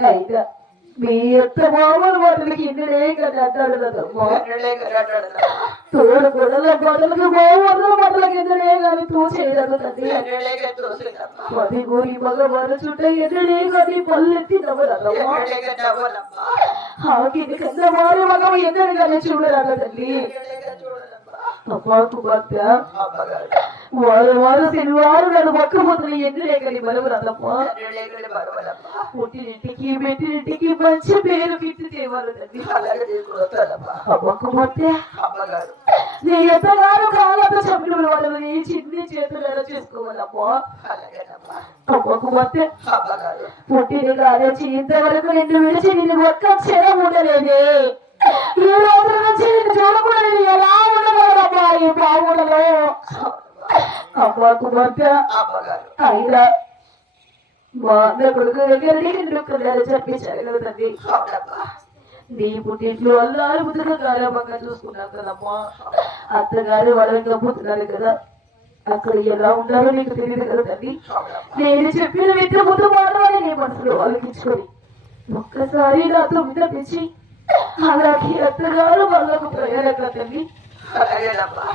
అయితే మీ యొక్క మామూలు మాటలకి ఇందులో కదా ఎన్నడే తోడు కొడల బట్టలకి మామూలు మాటలకి ఇందులో కానీ తూ తల్లి పది గోరి మగ ఎన్నడే కానీ పల్లెత్తి మారి మగ కానీ చూడరాల తల్లి. ఎన్నడే చూడదమ్మా అమ్మా కుమార్తె అమ్మగారు వారు వారు శనివారు నన్ను పక్క ముద్రలు ఎన్నడే కానీ బలవరాలమ్మా ఎన్నడే బరవలమ్మా పుట్టినింటికి మెట్టినింటికి మంచి పేరు పెట్టి తేవాలి అమ్మగారు. నీ ఎంతగానో కాలంతో చెప్పిన వాళ్ళని నీ చిన్ని చేతులు ఎలా చేసుకోవాలమ్మా? అలాగేనమ్మా. అమ్మ కుమార్తె అమ్మగారు పుట్టిన కాలేజీ ఇంతవరకు నిన్ను విడిచి నిన్ను ఒక్క క్షణం ఉండలేదే. ఈ రోజు నుంచి నిన్ను చూడకూడదు ఎలా ఉండగలరమ్మా ఈ బాగుండలో అమ్మ కుమార్తె అమ్మగారు అయినా మా అన్న కొడుకు దగ్గర నీ పుట్టింట్లో అల్లారు ముద్దుగా గారాబంగా చూసుకున్నావు కదమ్మా. అత్తగారు వరంగా పుట్టినారు కదా. అక్కడ ఎలా ఉండాలో నీకు తెలియదు కదా తల్లి నేను చెప్పిన మిత్ర ముందు మాత్రమే నీ మనసులో ఆలోచించుకొని. ఒక్కసారి నాతో వినిపించి అలాగే అత్తగారు వాళ్ళకు ప్రయాణంగా తల్లి. అలాగేనమ్మా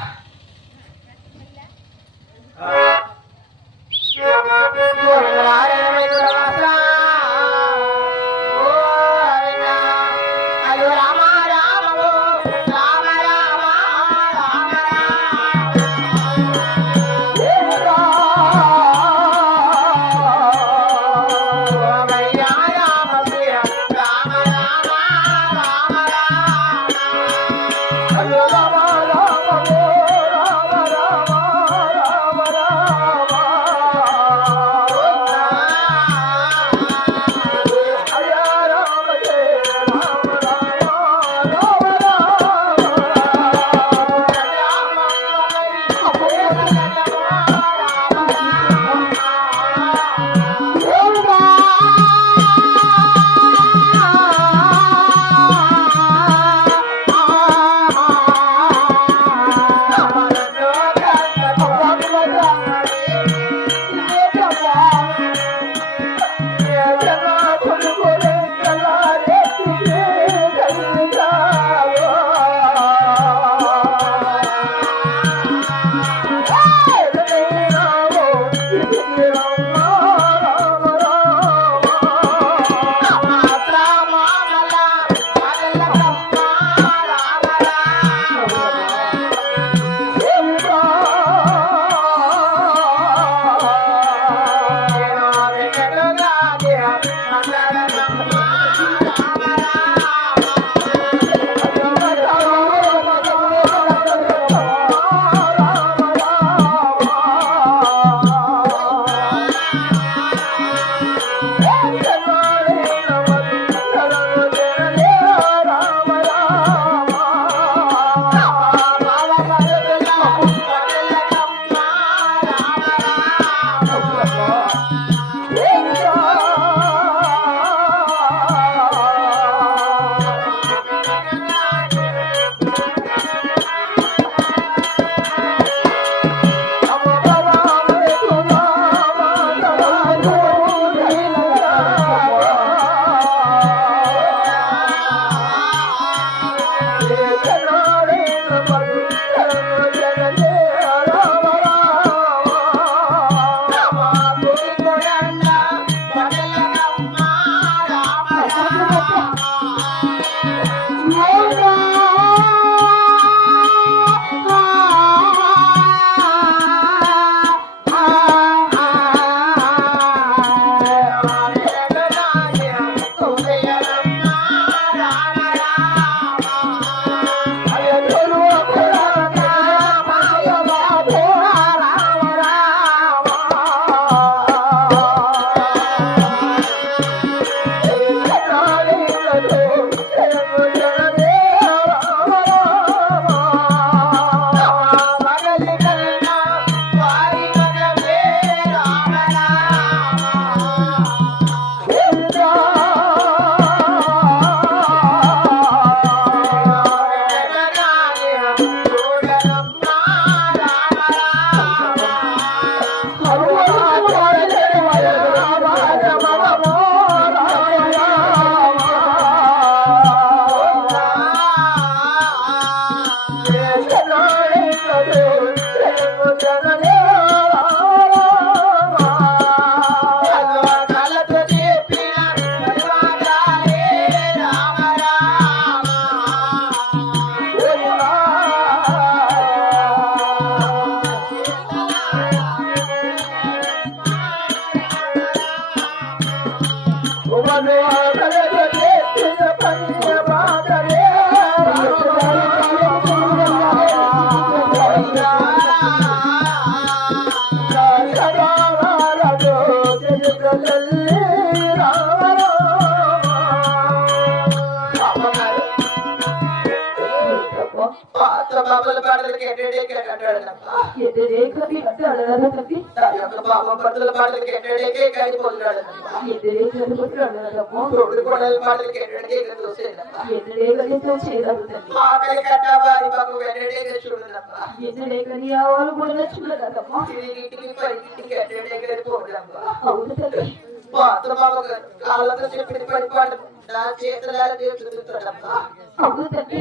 పాత బాబుల పాటలకి ఎన్నడే కట్టాడనమ్మా ఎదురే కవి అంటే అడగదా తప్పి నా యొక్క బాబు భర్తల పాటలకి ఎన్నడే కానీ పొందాడనమ్మా ఎదురే కనుకుంటే అడగదమ్మో తోడు కోడల పాటలకి ఎన్నడే కానీ చూసేదమ్మా ఎదురే కలితో చేయరాదు తల్లి ఆకలి కట్టావా అని మాకు ఎన్నడే చూడదమ్మా ఎదురే కని ఆ వాళ్ళు కూడా చూడదమ్మో తిరిగి ఇంటికి పై ఇంటికి ఎన్నడే కానీ పోదమ్మా అవును తల్లి పాత బాబు గారు కాళ్ళతో చెప్పిన పని పాట నా చేతులారా చేస్తుంటాడమ్మా అవును తల్లి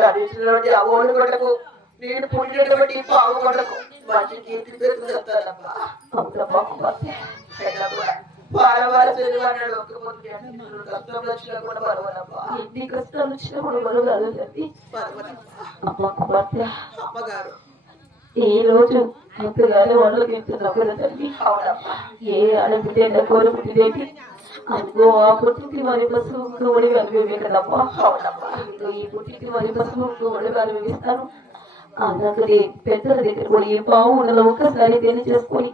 traditional అవ్వని కొట్టకు నేను పుట్టినటువంటి పావు కొట్టకు మంచి కీర్తి పేరు ఎన్ని కష్టాలు వచ్చినప్పుడు మనం కాదు తల్లి పర్వాలమ్మా అమ్మ కుమార్తె అమ్మగారు. ఈ రోజు అంతగానే వంటలు తింటున్నావు కదా తల్లి అవునమ్మా. ఏ అడుగుతే కోరు పుట్టిదేటి అదిగో ఆ పుట్టింటి వారి పశువు కోడి కలిపి కదమ్మా అవునమ్మా ఇదిగో ఈ పుట్టింటి వారి పశువు కోడి కలిపి ఇస్తాను అలాగే పెద్దల దగ్గర పోయి పావు ఉండలో ఒక్కసారి తిని చేసుకొని